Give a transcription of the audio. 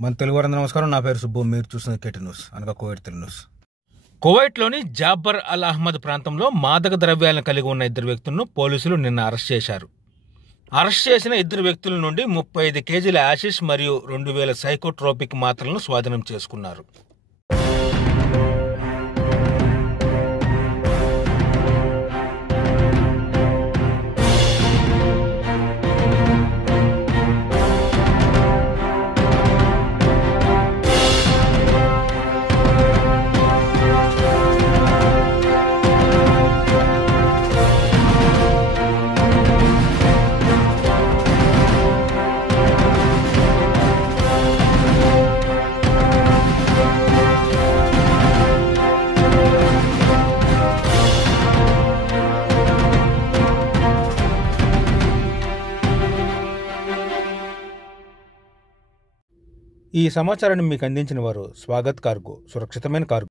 మన తెలుగు వారందరూ నమస్కారం. నా పేరు సుబ్బు. మీరు చూస్తున్న కేటీ న్యూస్ అనగా కువైట్ తెలుగు న్యూస్. కువైట్లోని జాబర్ అల్ అహ్మద్ ప్రాంతంలో మాదక ద్రవ్యాలను కలిగి ఉన్న ఇద్దరు వ్యక్తులను పోలీసులు నిన్న అరెస్ట్ చేశారు. అరెస్ట్ చేసిన ఇద్దరు వ్యక్తుల నుండి 35 కేజీల యాషిష్ మరియు 2000 సైకోట్రోపిక్ మాత్రలను స్వాధీనం చేసుకున్నారు. ఈ సమాచారాన్ని మీకు అందించిన వారు స్వాగత్ కార్గో, సురక్షితమైన కార్గో.